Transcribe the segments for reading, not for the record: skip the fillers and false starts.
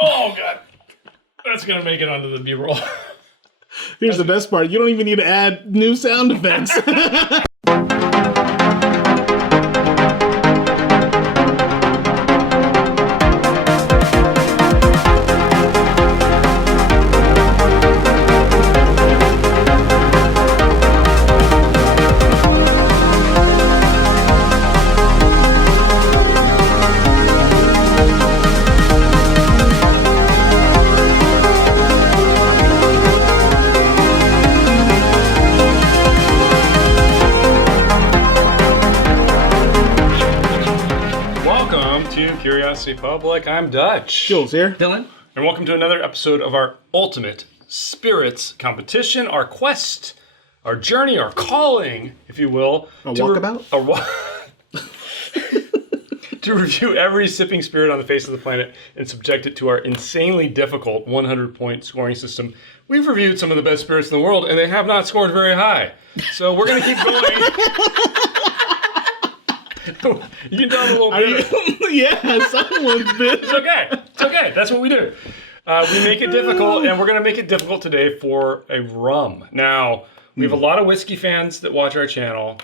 Oh, God. That's going to make it onto the B-roll. Here's the best part. You don't even need to add new sound effects. Curiosity Public. I'm Dutch. Jules here. Dylan. And welcome to another episode of our Ultimate Spirits competition, our quest, our journey, our calling, if you will. A walkabout? To review every sipping spirit on the face of the planet and subject it to our insanely difficult 100-point scoring system. We've reviewed some of the best spirits in the world, and they have not scored very high. So we're going to keep going. You can tell I'm a little bit. Yeah, someone's bit. It's okay. It's okay. That's what we do. We make it difficult, and we're going to make it difficult today for a rum. Now, we have a lot of whiskey fans that watch our channel.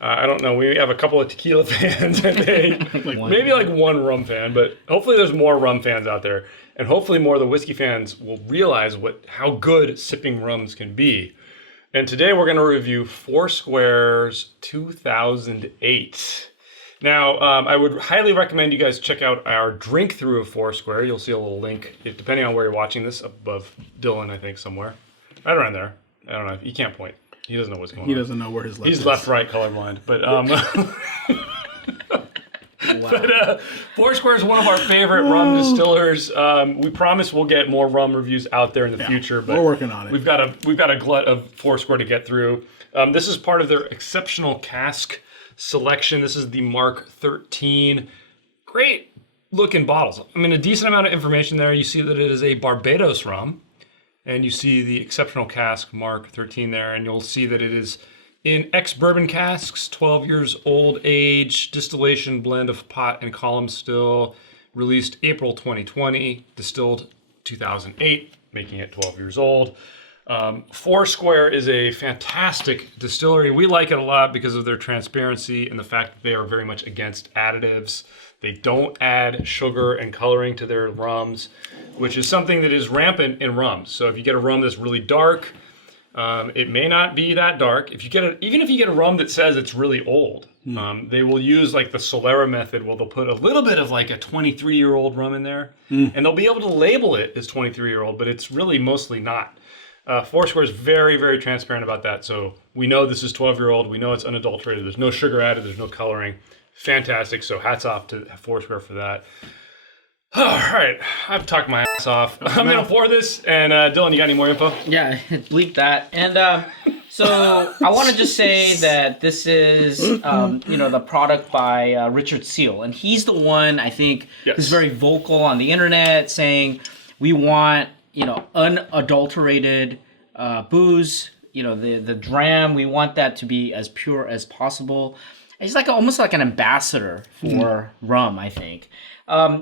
I don't know. We have a couple of tequila fans, I think. Maybe like one rum fan, but hopefully there's more rum fans out there. And hopefully more of the whiskey fans will realize how good sipping rums can be. And today we're going to review Foursquare's 2008. Now, I would highly recommend you guys check out our drink through of Foursquare. You'll see a little link, depending on where you're watching this, above Dylan, I think, somewhere. Right around there. I don't know. He can't point. He doesn't know what's going on. He doesn't know where his left is. He's left, right, colorblind. But, but Foursquare is one of our favorite rum distillers. We promise we'll get more rum reviews out there in the future. But we're working on it. We've got a glut of Foursquare to get through. This is part of their exceptional cask selection. This is the Mark 13. Great looking bottles. I mean, a decent amount of information there. You see that it is a Barbados rum, and you see the exceptional cask Mark 13 there, and you'll see that it is in ex-bourbon casks, 12 years old age, distillation blend of pot and column still, released April 2020, distilled 2008, making it 12 years old. Foursquare is a fantastic distillery. We like it a lot because of their transparency and the fact that they are very much against additives. They don't add sugar and coloring to their rums, which is something that is rampant in rums. So if you get a rum that's really dark, it may not be that dark. Even if you get a rum that says it's really old, they will use like the Solera method where they'll put a little bit of like a 23-year-old rum in there, and they'll be able to label it as 23-year-old, but it's really mostly not. Foursquare is very, very transparent about that. So we know this is 12-year-old. We know it's unadulterated. There's no sugar added. There's no coloring. Fantastic. So hats off to Foursquare for that. All right. I've talked my ass off. I'm going to pour this. And Dylan, you got any more info? Yeah, bleep that. And so I want to just say that this is, the product by Richard Seal. And he's the one, I think, who's very vocal on the internet saying we want unadulterated booze, the dram, we want that to be as pure as possible. He's almost like an ambassador for rum, I think.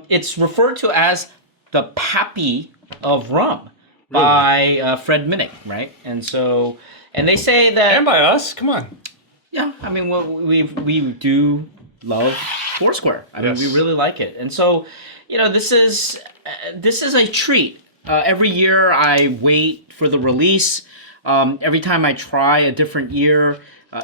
It's referred to as the Pappy of rum by Fred Minnick, right? And they say that... And by us, come on. Yeah, I mean, we do love Foursquare. I mean, we really like it. And so, this is a treat. Every year I wait for the release. Every time I try a different year,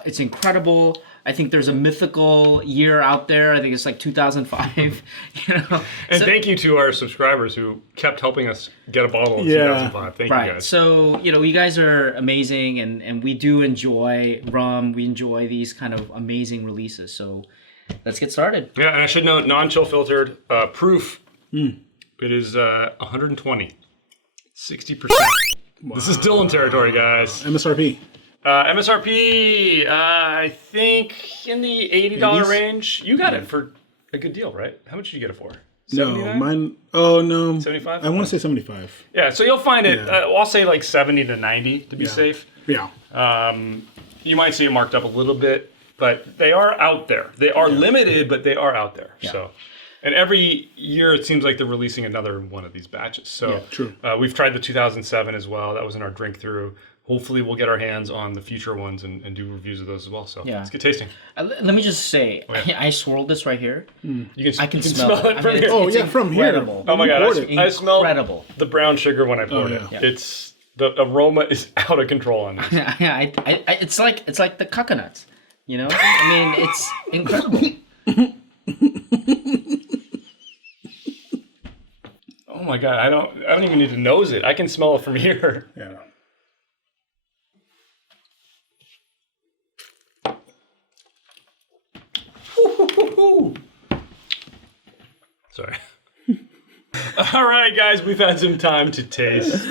it's incredible. I think there's a mythical year out there. I think it's like 2005. And thank you to our subscribers who kept helping us get a bottle in 2005. Thank you guys. So, you guys are amazing, and we do enjoy rum. We enjoy these kind of amazing releases. So let's get started. Yeah, and I should note, non-chill filtered proof. It is 120. 60%. Wow. This is Dylan territory, guys. MSRP. MSRP, I think in the $80 range. You got it for a good deal, right? How much did you get it for? 79? No, mine. Oh, no. 75? I want to say 75. Yeah, so you'll find it, I'll say like 70 to 90 to be safe. Yeah. You might see it marked up a little bit, but they are out there. They are limited, but they are out there. Yeah. So. And every year it seems like they're releasing another one of these batches. So true. We've tried the 2007 as well. That was in our drink through. Hopefully we'll get our hands on the future ones and do reviews of those as well. So let's get tasting. Let me just say, I swirled this right here. I can smell it from here. It's from here. incredible. Oh my God, I smell incredible. the brown sugar when I poured it. Yeah. It's the aroma is out of control on this. It's like the coconuts, you know? I mean, it's incredible. Oh my God, I don't even need to nose it. I can smell it from here. Yeah. Sorry. All right, guys, we've had some time to taste.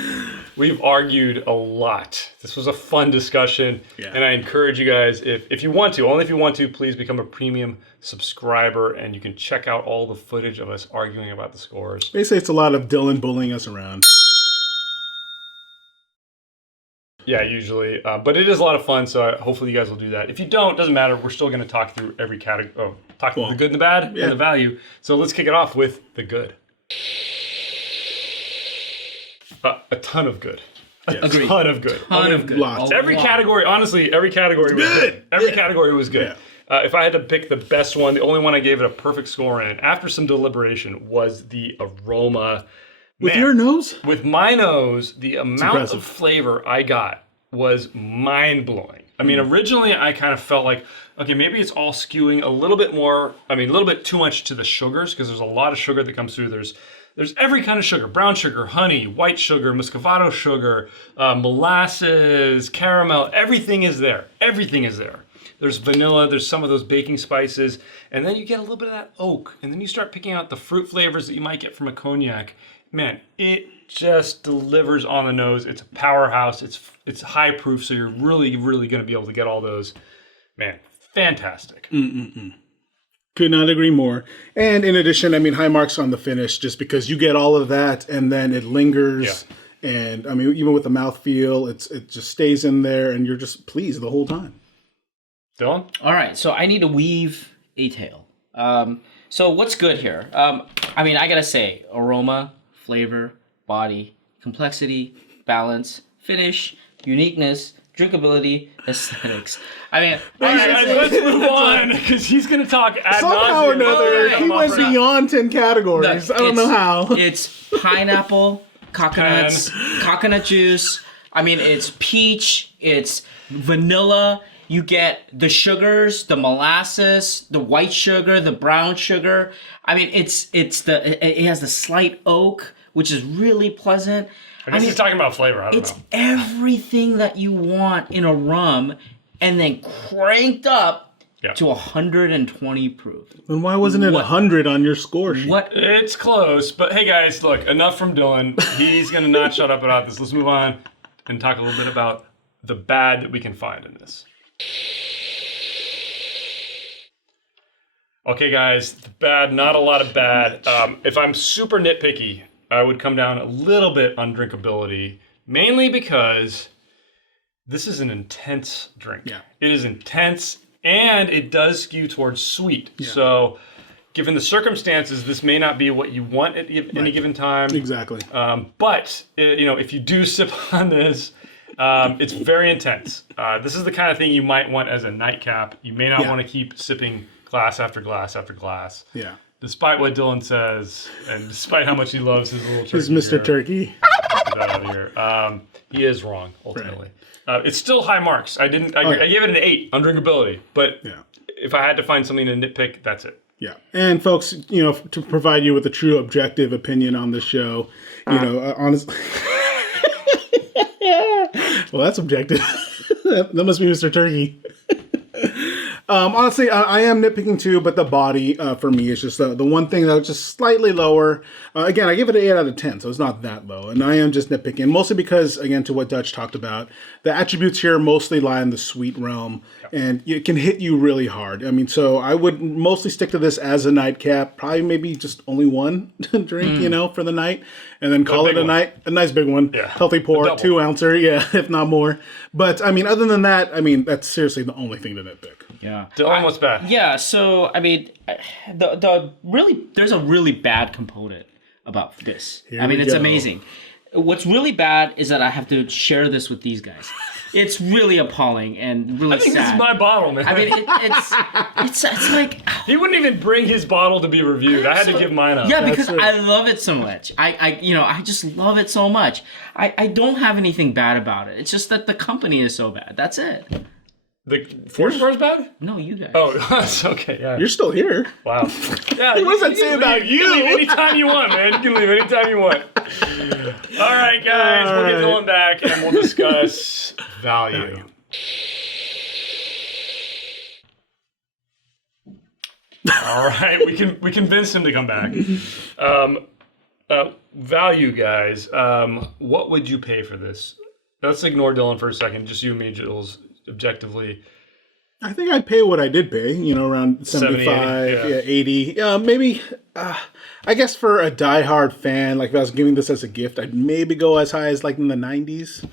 We've argued a lot. This was a fun discussion, and I encourage you guys, if you want to, only if you want to, please become a premium subscriber, and you can check out all the footage of us arguing about the scores. They say it's a lot of Dylan bullying us around. Yeah, usually, but it is a lot of fun, so hopefully you guys will do that. If you don't, doesn't matter. We're still going to talk through every category, through the good and the bad and the value. So let's kick it off with the good. A ton of good. A ton of good. Lots. Every category, honestly, every category was good. Every category was good. Yeah. If I had to pick the best one, the only one I gave it a perfect score in, after some deliberation, was the aroma. With your nose? With my nose, the amount of flavor I got was mind-blowing. I mean, originally I kind of felt like, okay, maybe it's all skewing a little bit more, a little bit too much to the sugars, because there's a lot of sugar that comes through. There's every kind of sugar: brown sugar, honey, white sugar, muscovado sugar, molasses, caramel. Everything is there. Everything is there. There's vanilla, there's some of those baking spices, and then you get a little bit of that oak, and then you start picking out the fruit flavors that you might get from a cognac. Man, it just delivers on the nose. It's a powerhouse. It's high proof, so you're really, really going to be able to get all those. Man, fantastic. Could not agree more. And in addition, high marks on the finish, just because you get all of that, and then it lingers. Yeah. And even with the mouthfeel, it just stays in there, and you're just pleased the whole time. Dylan? All right, so I need to weave a tale. So what's good here? I gotta say, aroma, flavor, body, complexity, balance, finish, uniqueness, drinkability, aesthetics. Let's move on, because he's going to talk ad somehow or another. He went beyond 10 categories. I don't know how. It's pineapple, coconuts, coconut juice. It's peach, it's vanilla. You get the sugars, the molasses, the white sugar, the brown sugar. It has the slight oak, which is really pleasant. I guess he's talking about flavor. I don't know. It's everything that you want in a rum, and then cranked up to 120 proof. Then why wasn't it 100 on your score sheet? It's close, but hey guys, look, enough from Dylan. He's gonna not shut up about this. Let's move on and talk a little bit about the bad that we can find in this. Okay, guys, the bad, not a lot of bad. If I'm super nitpicky, I would come down a little bit on drinkability, mainly because this is an intense drink. Yeah. It is intense, and it does skew towards sweet. Yeah. So, given the circumstances, this may not be what you want at any given time. Exactly. But if you do sip on this, it's very intense. This is the kind of thing you might want as a nightcap. You may not want to keep sipping glass after glass after glass. Yeah. Despite what Dylan says, and despite how much he loves his little turkey. He's Mr. Turkey. Get that out of here. He is wrong, ultimately. Right. It's still high marks. I gave it an 8 on drinkability, but if I had to find something to nitpick, that's it. Yeah. And folks, to provide you with a true objective opinion on this show, honestly. Well, that's objective. That must be Mr. Turkey. Honestly, I am nitpicking too, but the body for me is just the one thing that was just slightly lower. Again, I give it an 8 out of 10, so it's not that low. And I am just nitpicking, mostly because, again, to what Dutch talked about, the attributes here mostly lie in the sweet realm, and it can hit you really hard. So I would mostly stick to this as a nightcap, probably maybe just only one drink, for the night, and then call it a night. A nice big one, healthy pour, 2-ouncer, if not more. But, other than that, that's seriously the only thing to nitpick. Yeah. Dylan, what's bad? Yeah, so I mean, there's a really bad component about this. I mean, it's amazing. What's really bad is that I have to share this with these guys. It's really appalling and really I think sad. this is my bottle, man. I mean, it's like he wouldn't even bring his bottle to be reviewed. I had to give mine up. yeah, because I love it so much. I just love it so much. I don't have anything bad about it. It's just that the company is so bad. That's it. The Foursquare's bad? No, you guys. Oh, that's okay. Yeah. You're still here. Wow. Yeah. What does that say about You can leave anytime you want, man. You can leave anytime you want. All right, guys. We'll get Dylan back and we'll discuss value. All right. We convinced him to come back. Value, guys. What would you pay for this? Let's ignore Dylan for a second. Just you and me, Jules. Objectively, I think I'd pay what I did pay, around 75, 80. Maybe, I guess for a diehard fan, like if I was giving this as a gift, I'd maybe go as high as like in the 90s,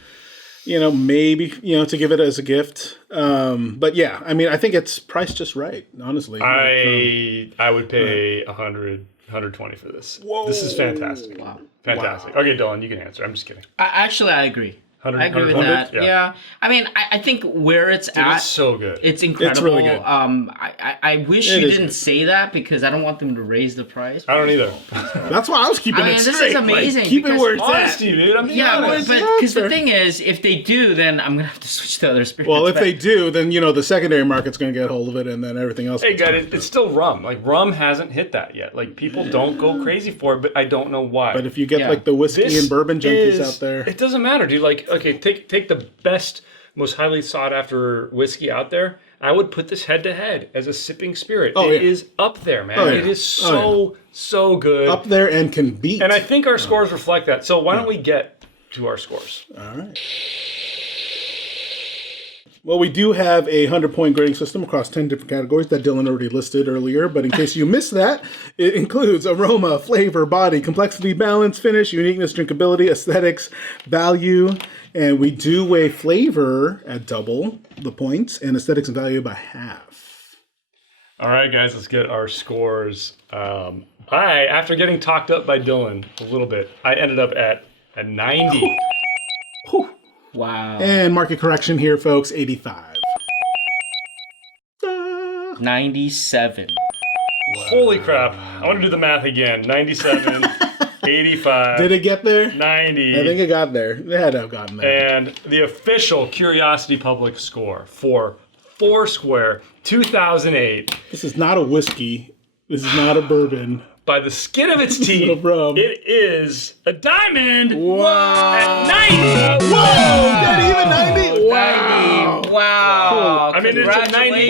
maybe, to give it as a gift. But yeah, I mean, I think it's priced just right, honestly. I would pay 120 for this. Whoa. This is fantastic. Wow. Fantastic. Wow. Okay, Dylan, you can answer. I'm just kidding. I agree. I agree with that. Yeah. I mean, I think where it's at. It's so good. It's incredible. It's really good. I wish you didn't say that because I don't want them to raise the price. I don't either. That's why I was keeping it straight. This is amazing. Like, keep it where it's honesty, at. Dude. I'm being but honest. because the thing is, if they do, then I'm gonna have to switch to other spirits. Well, if they do, then the secondary market's going to get hold of it, and then everything else. Hey, guys, it's still rum. Like rum hasn't hit that yet. Like people don't go crazy for it, but I don't know why. But if you get like the whiskey and bourbon junkies out there, it doesn't matter, dude. Like, okay, take the best, most highly sought after whiskey out there. I would put this head to head as a sipping spirit. It is up there, man. It is so good. Up there and can beat. And I think our scores reflect that. So why don't we get to our scores? All right. Well, we do have a 100-point grading system across 10 different categories that Dylan already listed earlier. But in case you missed that, it includes aroma, flavor, body, complexity, balance, finish, uniqueness, drinkability, aesthetics, value. And we do weigh flavor at double the points and aesthetics and value by half. All right, guys, let's get our scores. After getting talked up by Dylan a little bit, I ended up at a 90. Wow. And market correction here, folks, 85. 97. Wow. Holy crap. I want to do the math again. 97, 85. Did it get there? 90. I think it got there. It had to have gotten there. And the official Curiosity Public score for Foursquare 2008. This is not a whiskey. This is not a bourbon. By the skin of its teeth, it is a diamond. Wow. At 90. Whoa! That even 90? Wow. 90. Wow. I mean, it's a 90,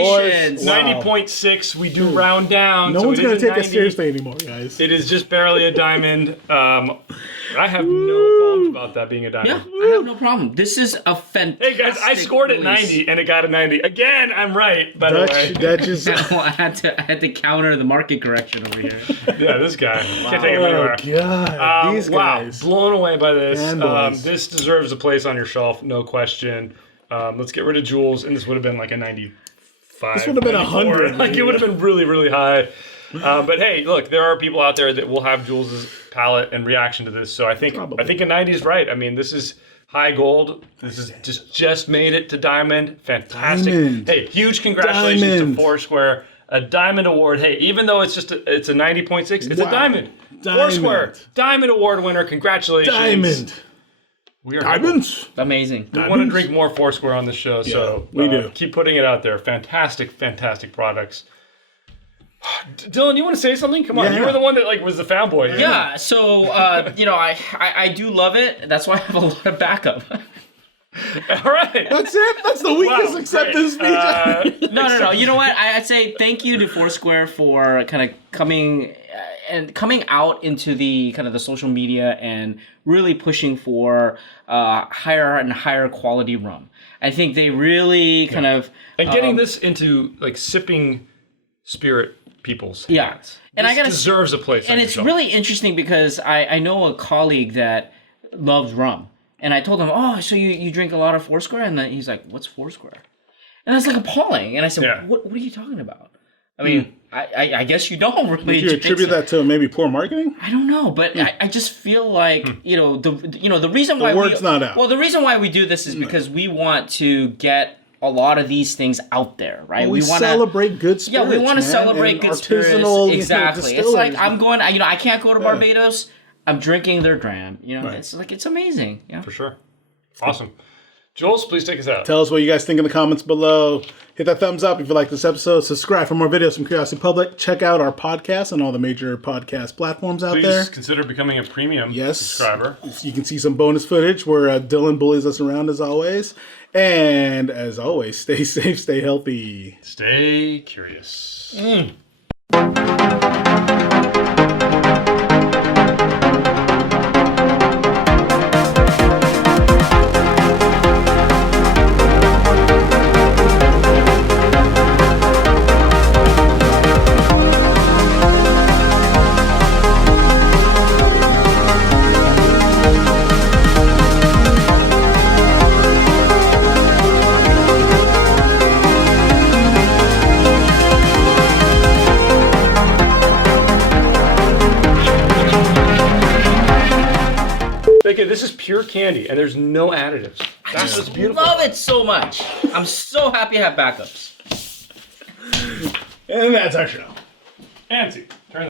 90.6. We do round down. No one's going to take us seriously anymore, guys. It is just barely a diamond. I have no qualms about that being a diamond. Yeah, I have no problem. This is a fantastic. Hey guys, I scored at 90 and it got a 90. Again, I'm right, by the way. Dutch is... I had to counter the market correction over here. Yeah, this guy. Can't take him anywhere. Oh, God. These guys. Wow, blown away by this. This deserves a place on your shelf, no question. Let's get rid of Jules, and this would have been like a 95. This would have been 100. Like, it would have been really, really high. But hey, look, there are people out there that will have Jules's palate and reaction to this. So I think a 90 is right. I mean, this is high gold. This is just made it to diamond. Fantastic. Diamond. Hey, huge congratulations to Foursquare. A diamond award. Hey, even though it's it's a 90.6, it's a diamond. Foursquare diamond award winner. Congratulations. Diamond. We are diamonds. Amazing. We want to drink more Foursquare on this show, so we do. Keep putting it out there. Fantastic, fantastic products. Dylan, you want to say something? Come on, you were the one that was the fanboy. Yeah. So I do love it. That's why I have a lot of backup. All right. That's it? That's the weakest acceptance speech. No. You know what? I'd say thank you to Foursquare for kind of coming out into the kind of the social media and really pushing for higher and higher quality rum. I think they really kind of... And getting this into sipping spirit people's hands. And this deserves a place. And it's really interesting because I know a colleague that loves rum. And I told him, oh, so you drink a lot of Foursquare? And then he's like, what's Foursquare? And that's like appalling. And I said, Yeah. what are you talking about? I mean, I guess you don't really. Did you attribute that to maybe poor marketing? I don't know, but I just feel like the reason why word's not out. Well, the reason why we do this is because we want to get a lot of these things out there, right? We want to celebrate good spirits. Yeah, we want to celebrate and good spirits. artisanal, Exactly. It's like I'm going. I can't go to Yeah. Barbados. I'm drinking their dram. Right. It's like it's amazing. Yeah. For sure. Awesome. Jules, please take us out. Tell us what you guys think in the comments below. Hit that thumbs up if you like this episode. Subscribe for more videos from Curiosity Public. Check out our podcast on all the major podcast platforms out Please there. consider becoming a premium Yes. subscriber. You can see some bonus footage where Dylan bullies us around as always. And as always, stay safe, stay healthy. Stay curious. Okay, this is pure candy, and there's no additives. That's what's beautiful. Love it so much. I'm so happy I have backups. And that's our show. Nancy, turn